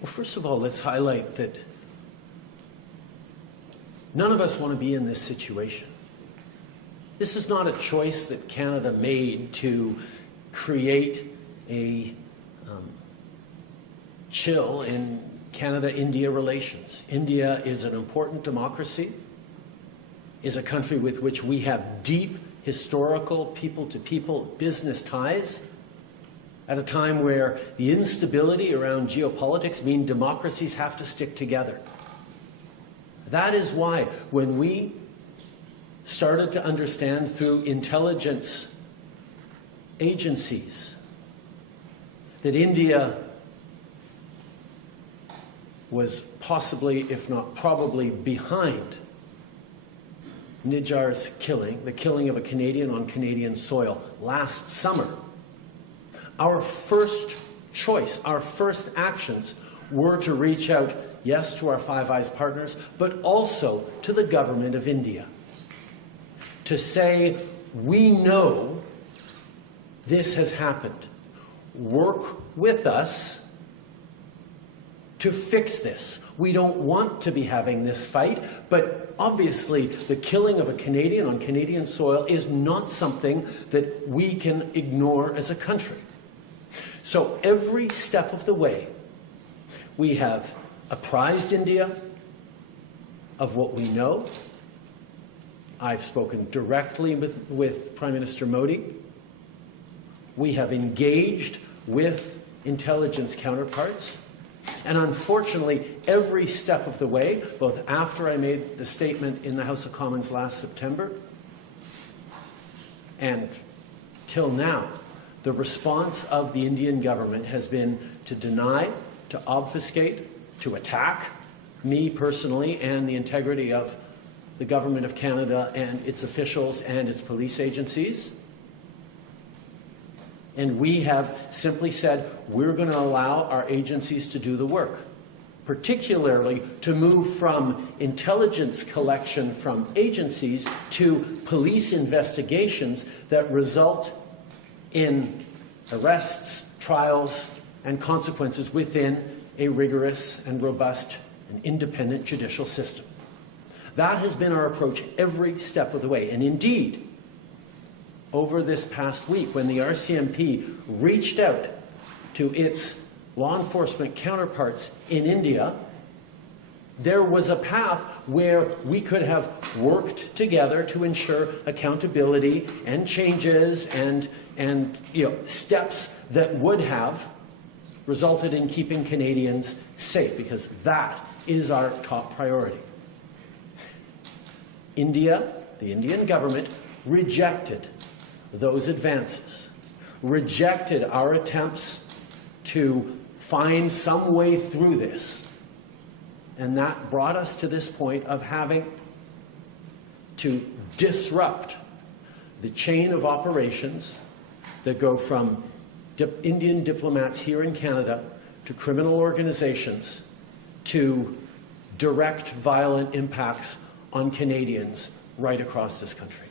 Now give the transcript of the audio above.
Well, first of all, let's highlight that none of us want to be in this situation. This is not a choice that Canada made to create a chill in Canada-India relations. India is an important democracy, is a country with which we have deep historical people-to-people business ties at a time where the instability around geopolitics mean democracies have to stick together. That is why when we started to understand through intelligence agencies that India was possibly, if not probably, behind Nijjar's killing, the killing of a Canadian on Canadian soil last summer, our first choice, our first actions were to reach out, yes, to our Five Eyes partners, but also to the government of India, to say, we know this has happened. Work with us to fix this. We don't want to be having this fight, but obviously the killing of a Canadian on Canadian soil is not something that we can ignore as a country. So every step of the way, we have apprised India of what we know. I've spoken directly with Prime Minister Modi. We have engaged with intelligence counterparts. And unfortunately, every step of the way, both after I made the statement in the House of Commons last September and till now, the response of the Indian government has been to deny, to obfuscate, to attack me personally and the integrity of the Government of Canada and its officials and its police agencies. And we have simply said, we're going to allow our agencies to do the work, particularly to move from intelligence collection from agencies to police investigations that result in arrests, trials, and consequences within a rigorous and robust and independent judicial system. That has been our approach every step of the way. And indeed, over this past week, when the RCMP reached out to its law enforcement counterparts in India, there was a path where we could have worked together to ensure accountability and changes and steps that would have resulted in keeping Canadians safe, because that is our top priority. India, the Indian government, rejected those advances, rejected our attempts to find some way through this. And that brought us to this point of having to disrupt the chain of operations that go from Indian diplomats here in Canada to criminal organizations to direct violent impacts on Canadians right across this country.